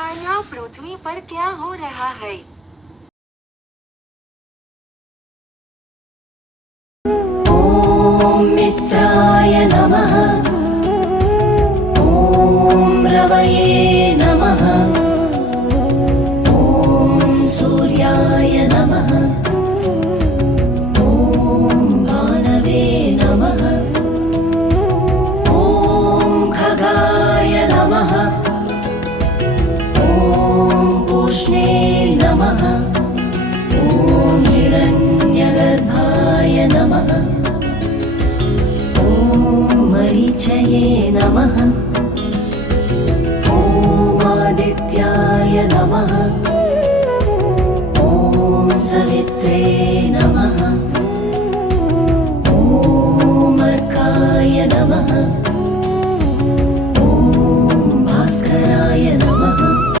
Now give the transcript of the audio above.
बताया पृथ्वी पर क्या हो रहा है। ॐ मित्राय नमः। ॐ रवये नमः। ॐ सूर्याय नमः। ॐ भानवे नमः। ॐ खगाय नमः। ॐ पूष्णे नमः। ॐ हिरण्यगर्भाय नमः। ॐ मरीचये नमः। ॐ आदित्याय नमः।